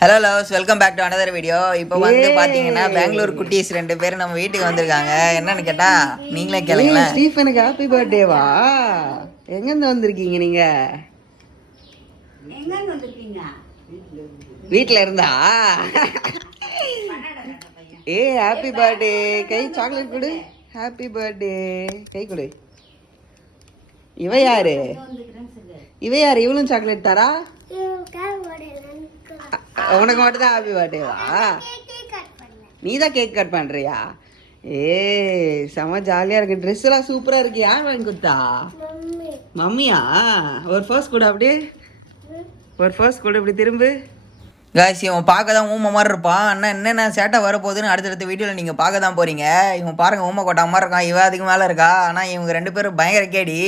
Hello loves, welcome back to another video. இப்போ வந்து பார்த்தீங்கன்னா பெங்களூர் குட்டீஸ் 2 பேர் நம்ம வீட்டுக்கு வந்திருக்காங்க. என்னன்னு கேட்டா நீங்களே கேளுங்களேன். ஸ்டீஃபனுக்கு ஹாப்பி பர்த்டேவா? எங்கேருந்து வந்திருக்கீங்க நீங்க? வீட்டில் இருந்தா? Happy birthday. கை சாக்லேட் கொடு. Happy birthday. கை கொடு. இவ யாரு? இவளும் சாக்லேட் தரா? உனக்கு மட்டும் தான் ஹாப்பி பர்த்டேவா? நீ தான் கேக் கட் பண்றியா? செம ஜாலியா இருக்கு. ட்ரெஸ் எல்லாம் சூப்பரா இருக்கு. யார் வாங்கி கொடுத்தா? மம்மியா? ஒரு ஃபர்ஸ்ட் கூட அப்படியே இப்படி திரும்பு. காய்ஸ், இவன் பார்க்க தான் ஊமை மாதிரி இருப்பான். அண்ணா என்னென்ன சேட்டை வரப்போகுதுன்னு அடுத்தடுத்த வீடியோவில் நீங்கள் பார்க்க தான் போகிறீங்க. இவன் பாருங்க ஊமை கொட்டா மாதிரி இருக்கான். இவன் அதுக்கு மேலே இருக்கா. ஆனால் இவங்க 2 பேரும் பயங்கர கேடி.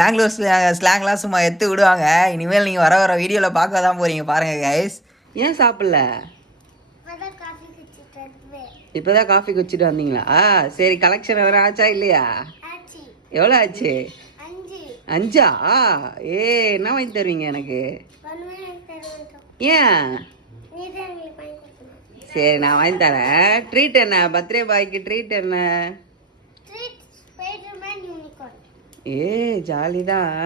பெங்களூர் ஸ்லாங்லாம் சும்மா எடுத்து விடுவாங்க. இனிமேல் நீங்கள் வர வீடியோவில் பார்க்க தான் போகிறீங்க. பாருங்கள் கைஸ். ஏன் சாப்பிடல? இப்போதான் காஃபி குடிச்சிட்டு வந்தீங்களா? சரி, கலெக்ஷன் எதனா ஆச்சா இல்லையா? எவ்வளோ ஆச்சு? 5. என்ன வாங்கி தருவீங்க எனக்கு? ஏன்? சரி, நான் வாங்கி தரேன். ட்ரீட் என்ன? பர்த்டே பாய்க்கு ட்ரீட் என்ன? ஜாலிதான்.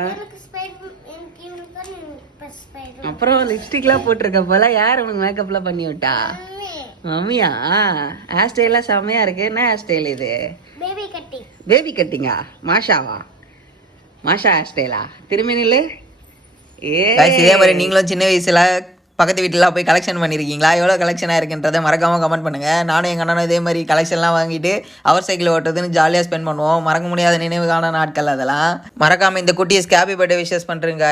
அப்புறம் லிப்ஸ்டிக்லாம் போட்டிருக்க போல. யார் உனக்கு மேக்கப்லாம் பண்ணி விட்டா? மம்மியா? ஹேர் ஸ்டைலாம் செம்மையா இருக்கு. என்ன ஹேர் ஸ்டைல் இது? பேபி கட்டிங்கா? மாஷாவா? மாஷா ஹேர் ஸ்டைலா? திரும்பி நில்லு. இதே மாதிரி நீங்களும் சின்ன வயசுல பக்கத்து வீட்டிலாம் போய் கலெக்ஷன் பண்ணியிருக்கீங்களா? எவ்வளோ கலெக்ஷனாக இருக்குன்றதை மறக்காமல் கமெண்ட் பண்ணுங்கள். நானும் எங்கள் அண்ணனும் இதே மாதிரி கலெக்ஷன்லாம் வாங்கிட்டு அவர் சைக்கிள் ஓட்டுறதுன்னு ஜாலியாக ஸ்பெண்ட் பண்ணுவோம். மறக்க முடியாத நினைவுகான நாட்கள் அதெல்லாம். மறக்காமல் இந்த குட்டீஸ்க்கு ஹாப்பி பர்த்டே விஷஸ் பண்ணுறேங்க.